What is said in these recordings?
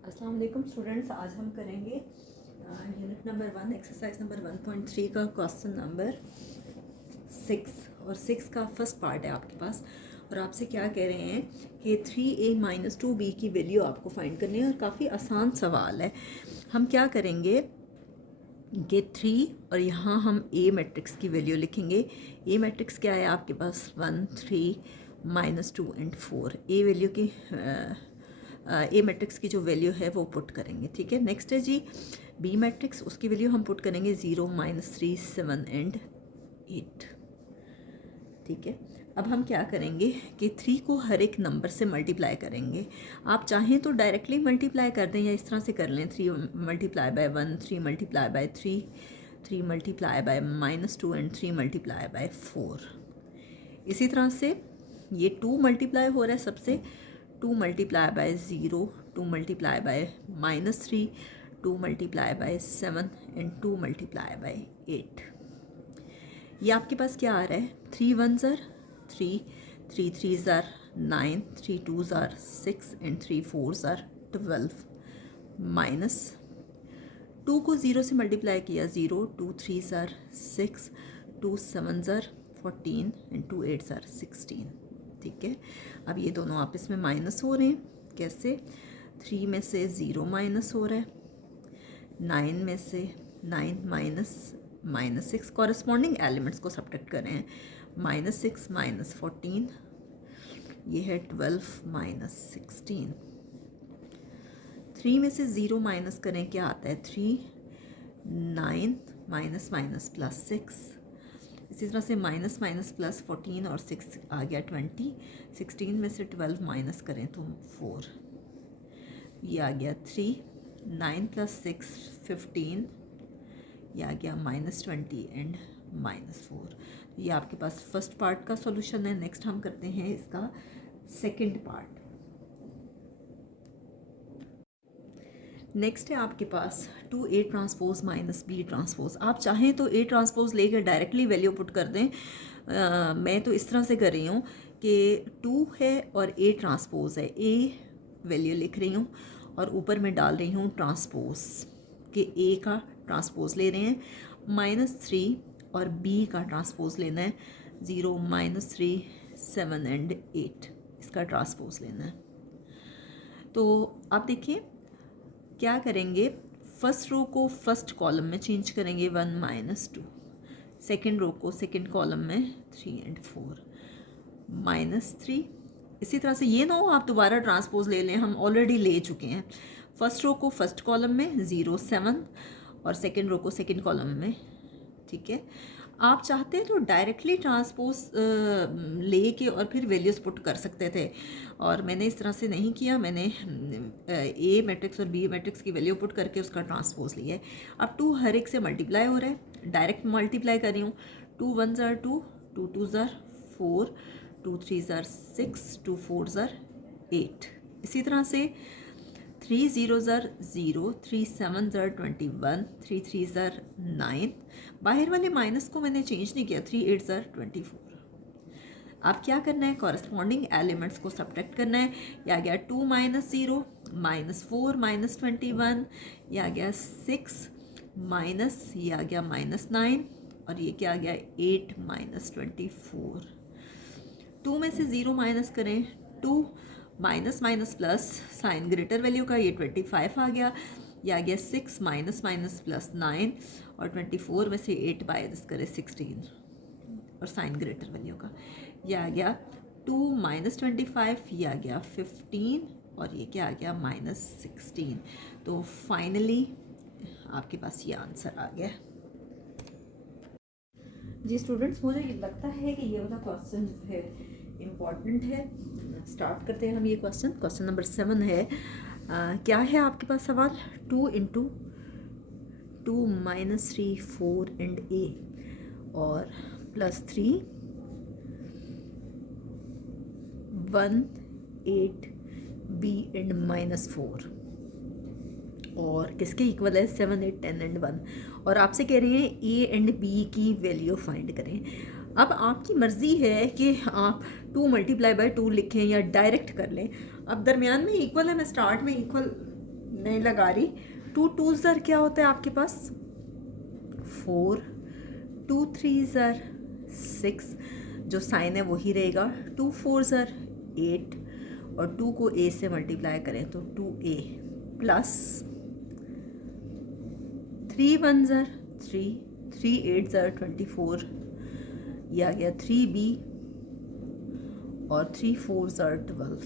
अस्सलाम वालेकुम स्टूडेंट्स, आज हम करेंगे यूनिट नंबर 1 एक्सरसाइज नंबर 1.3 का क्वेश्चन नंबर 6 और 6 का फर्स्ट पार्ट है आपके पास। और आपसे क्या कह रहे हैं कि 3a - 2b की वैल्यू आपको फाइंड करनी है और काफ़ी आसान सवाल है। हम क्या करेंगे कि 3 और यहाँ हम a मैट्रिक्स की वैल्यू लिखेंगे। a मैट्रिक्स क्या है आपके पास 1 3 -2 एंड 4। a वैल्यू की ए मैट्रिक्स की जो वैल्यू है वो पुट करेंगे। ठीक है, नेक्स्ट है जी बी मैट्रिक्स, उसकी वैल्यू हम पुट करेंगे 0 -3 7 एंड 8। ठीक है, अब हम क्या करेंगे कि 3 को हर एक नंबर से मल्टीप्लाई करेंगे। आप चाहें तो डायरेक्टली मल्टीप्लाई कर दें या इस तरह से कर लें 3 × 1 3 × 3 3 × -2 एंड 3 × 4। इसी तरह से ये 2 मल्टीप्लाई हो रहा है सबसे, 2 × 0 2 × -3 2 × 7 एंड 2 × 8। ये आपके पास क्या आ रहा है 3 1s are 3 3 3s are 9 3 2s are 6 and 3 4s are 12 minus 2 को 0 से मल्टीप्लाई किया 0 2 3s are 6 2 7s are 14 and 2 8s are 16। ठीक है, अब ये दोनों आपस में माइनस हो रहे हैं। कैसे 3 में से 0 माइनस हो रहा है, 9 में से 9 -6 कॉरस्पॉन्डिंग एलिमेंट्स को सब्ट्रैक्ट कर रहे हैं। -6 -14 ये है 12 -16। 3 में से 0 माइनस करें क्या आता है 3 9 -+6। इसी तरह से -++14 और 6 आ गया 20। 16 में से 12 माइनस करें तो 4, ये आ गया 3 9 + 6 15, ये आ गया -20 एंड -4। ये आपके पास फर्स्ट पार्ट का सॉल्यूशन है। नेक्स्ट हम करते हैं इसका सेकंड पार्ट। नेक्स्ट है आपके पास 2a ट्रांसपोज - b ट्रांसपोज। आप चाहें तो a ट्रांसपोज लेकर डायरेक्टली वैल्यू पुट कर दें। मैं तो इस तरह से कर रही हूँ कि 2 है और a ट्रांसपोज है, a वैल्यू लिख रही हूँ और ऊपर मैं डाल रही हूँ ट्रांसपोज कि a का ट्रांसपोज ले रहे हैं। -3 और b का ट्रांसपोज लेना है 0 -3 7 एंड 8, इसका ट्रांसपोज लेना है। तो आप देखिए क्या करेंगे, फर्स्ट रो को फर्स्ट कॉलम में चेंज करेंगे 1 - 2, सेकेंड रो को सेकेंड कॉलम में 3 एंड 4 -3। इसी तरह से ये ना हो आप दोबारा ट्रांसपोज ले लें, हम ऑलरेडी ले चुके हैं। फर्स्ट रो को फर्स्ट कॉलम में 0 7 और सेकेंड रो को सेकेंड कॉलम में। ठीक है, आप चाहते हैं तो डायरेक्टली ट्रांसपोज ले के और फिर वैल्यूज पुट कर सकते थे, और मैंने इस तरह से नहीं किया। मैंने ए मैट्रिक्स और बी मैट्रिक्स की वैल्यू पुट करके उसका ट्रांसपोज लिया है। अब 2 हर एक से मल्टीप्लाई हो रहा है, डायरेक्ट मल्टीप्लाई कर रही हूँ। 2 1s are 2 2 2s are 4 2 3s are 6 2 4s are 8। इसी तरह से 3 0s are 0 3 7s are 21 3 3s are 9। बाहर वाले माइनस को मैंने चेंज नहीं किया, 3 8s are 24। अब क्या करना है, कॉरस्पॉन्डिंग एलिमेंट्स को सब्ट्रैक्ट करना है। यह आ गया 2 - 0 -4 -21, यह आ गया 6 माइनस, ये आ गया -9 और ये क्या आ गया 8 -24। 2 में से 0 माइनस करें, 2 minus minus plus sign greater value का, ये 25 आ गया। यह आ गया 6 माइनस माइनस प्लस 9 और 24 में से 8 माइनस करें 16 और साइन ग्रेटर वैल्यू का, यह आ गया 2 - 25, ये आ गया 15 और ये क्या आ गया -16। तो फाइनली आपके पास ये आंसर आ गया। जी स्टूडेंट्स, मुझे लगता है कि ये वाला क्वेश्चन जो है इम्पॉर्टेंट है। स्टार्ट करते हैं हम ये क्वेश्चन नंबर 7 है। क्या है आपके पास सवाल, 2 × 2 - 3 4 एंड a और +3 1 8 b एंड -4 और किसके इक्वल है 7 8 10 एंड 1। और आपसे कह रहे हैं a एंड b की वैल्यू फाइंड करें। अब आपकी मर्ज़ी है कि आप 2 × 2 लिखें या डायरेक्ट कर लें। अब दरमियान में इक्वल है, मैं स्टार्ट में इक्वल नहीं लगा रही। 2 2 ज़र क्या होता है आपके पास 4, 2 3 ज़र 6, जो साइन है वही रहेगा। 2 4 ज़र 8 और 2 को a से मल्टीप्लाई करें तो 2a प्लस 3 1 ज़र 3, 3 8 ज़र 24, ये आ गया 3b और 3 4 ज़र 12।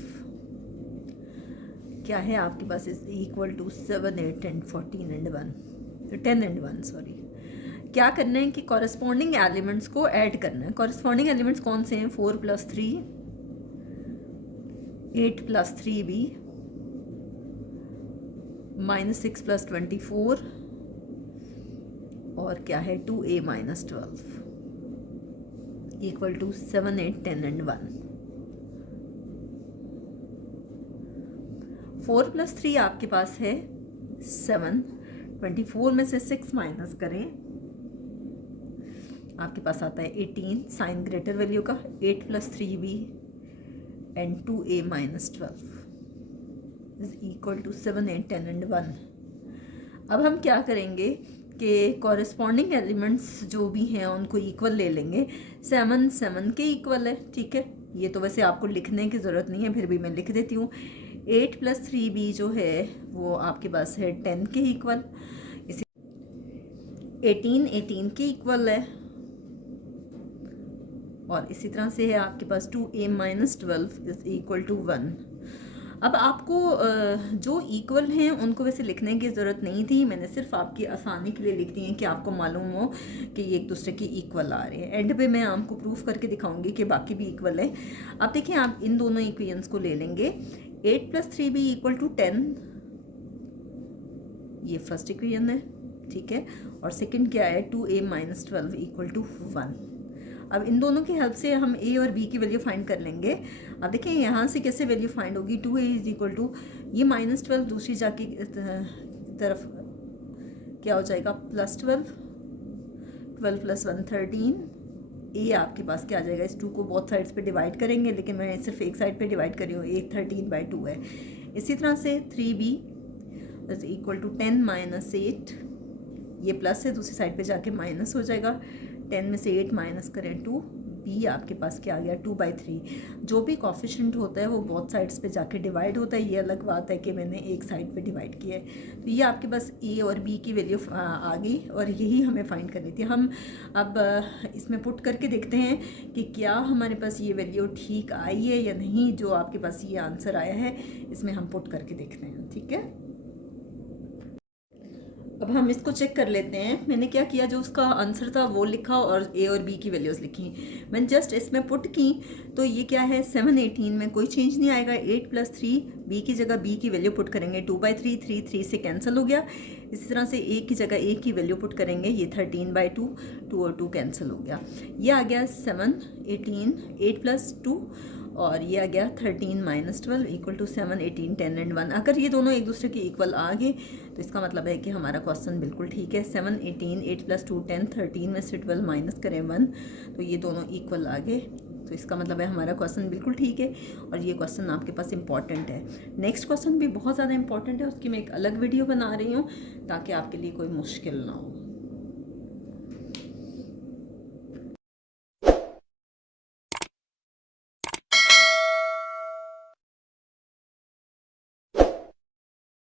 क्या है आपके पास is equal to 7 8 and 14 and 1, 10 and 1 sorry. क्या करना है कि कॉरेस्पॉन्डिंग एलिमेंट्स को ऐड करना है। कॉरेस्पॉन्डिंग एलिमेंट्स कौन से हैं 4 + 3, 8 + 3b, -6 + 24 और क्या है 2a - 12 इक्वल टू 7 8 10 एंड 1। 4 + 3 आपके पास है 7, 24 में से 6 माइनस करें आपके पास आता है 18, साइन ग्रेटर वैल्यू का 8 + 3b and 2a - 12 is equal to 7 8 10 and 1। अब हम क्या करेंगे कि कॉरेस्पॉन्डिंग एलिमेंट्स जो भी हैं उनको इक्वल ले लेंगे। 7 7 के इक्वल है, ठीक है। ये तो वैसे आपको लिखने की ज़रूरत नहीं है, फिर भी मैं लिख देती हूँ। 8 + 3b जो है वो आपके पास है 10 के इक्वल। इसी 18 18 के इक्वल है और इसी तरह से है आपके पास 2a - 12 इज इक्वल टू 1। अब आपको जो इक्वल हैं उनको वैसे लिखने की ज़रूरत नहीं थी, मैंने सिर्फ आपकी आसानी के लिए लिख दी है कि आपको मालूम हो कि ये एक दूसरे की इक्वल आ रहे हैं। एंड पे मैं आपको प्रूफ करके दिखाऊंगी कि बाकी भी इक्वल है। अब देखिए आप इन दोनों इक्वेशंस को ले लेंगे। 8 + 3b इक्वल टू 10, ये फर्स्ट इक्वेशन है, ठीक है। और सेकंड क्या है 2a - 12 इक्वल टू 1। अब इन दोनों की हेल्प से हम a और b की वैल्यू फाइंड कर लेंगे। अब देखिए यहाँ से कैसे वैल्यू फाइंड होगी। 2a इज इक्वल टू ये -12 दूसरी जाके तरफ क्या हो जाएगा +12, 12 + 1 13। a आपके पास क्या आ जाएगा, इस 2 को बोथ साइड्स पे डिवाइड करेंगे, लेकिन मैं सिर्फ एक साइड पे डिवाइड कर रही हूँ। a 13/2 है। इसी तरह से 3b इज इक्वल टू 10 - 8, ये प्लस है, दूसरी साइड पे जाके माइनस हो जाएगा। 10 में से 8 माइनस करें 2, b आपके पास क्या आ गया 2/3। जो भी कॉफिशेंट होता है वो बहुत साइड्स पे जाके डिवाइड होता है। ये अलग बात है कि मैंने एक साइड पे डिवाइड किया है। तो ये आपके पास a और b की वैल्यू आ गई और यही हमें फाइंड करनी थी। हम अब इसमें पुट करके देखते हैं कि क्या हमारे पास ये वैल्यू ठीक आई है या नहीं। जो आपके पास ये आंसर आया है इसमें हम पुट करके देखते हैं, ठीक है। अब हम इसको चेक कर लेते हैं। मैंने क्या किया, जो उसका आंसर था वो लिखा और a और b की वैल्यूज़ लिखी। मैंने जस्ट इसमें पुट की तो ये क्या है 7 18 में कोई चेंज नहीं आएगा। 8 + 3 b की जगह b की वैल्यू पुट करेंगे 2/3, 3 3 से कैंसिल हो गया। इसी तरह से a की जगह a की वैल्यू पुट करेंगे, ये 13/2, 2 और 2 कैंसिल हो गया। ये आ गया 7 18, 8 + 2 और ये आ गया 13 - 12 इक्वल टू 7 18 10 एंड 1। अगर ये दोनों एक दूसरे के इक्वल आ गए तो इसका मतलब है कि हमारा क्वेश्चन बिल्कुल ठीक है। 7 18, 8 + 2 10, 13 में से 12 माइनस करें 1 तो ये दोनों इक्वल आ गए। तो इसका मतलब है हमारा क्वेश्चन बिल्कुल ठीक है और ये क्वेश्चन आपके पास इंपॉर्टेंट है। नेक्स्ट क्वेश्चन भी बहुत ज़्यादा इंपॉर्टेंट है, उसकी मैं एक अलग वीडियो बना रही हूँ ताकि आपके लिए कोई मुश्किल ना हो।